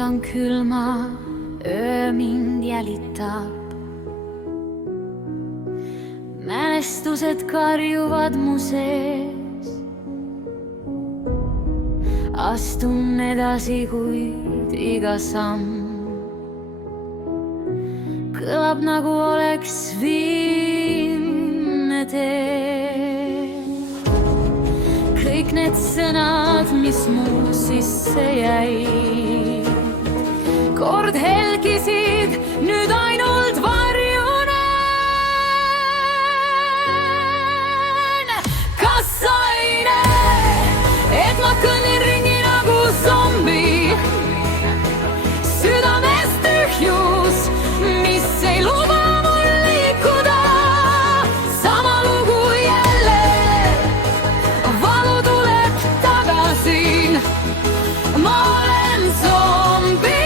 hingan külma, öö mind jälitab. Mälestused karjuvad mu sees. Astun edasi, kuid iga samm kõlab nagu oleks viimne tee. Kõik need sõnad, mis mu sisse jäid, kord helgisid, nüüd ainult varju näen. Kas sa ei näe, et ma kõnnin ringi nagu zombi, südames tühjus, mis ei luba mul liikuda. Sama lugu jälle, valu tuleb tagasi. Ma olen zombi.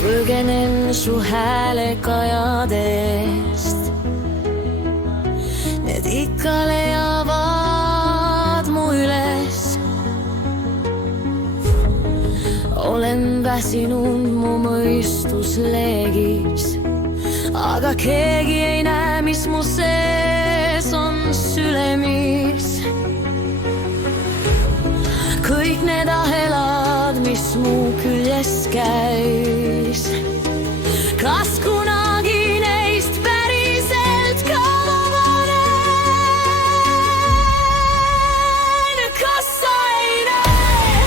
Põgenen su häälekajadest, need ikka leiavad mu üles. Olen väsinud, mu mõistus leegis, aga keegi ei näe, mis mu sees on sülemis. Kõik need ahelad, mis mu küljes käis, kas kunagi neist päriselt ka vabanen? Kas sa ei näe,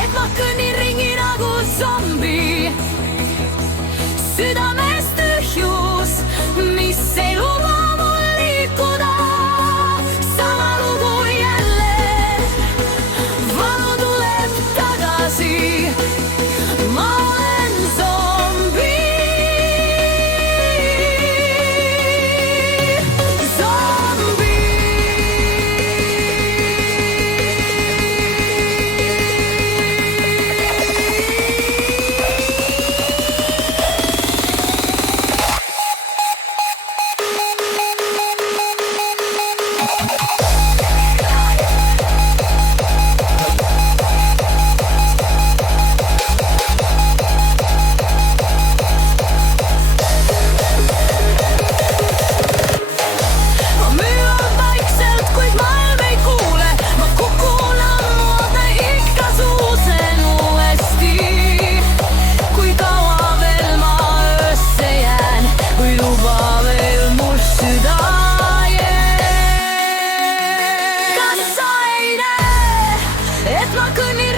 et ma kõnnin ringi nagu zombi, südames tühjus, mis ei luba mul liikuda. Sama lugu jälle, valu tuleb tagasi. Ma olen zombi. Kas sa ei näe, et ma kõnnin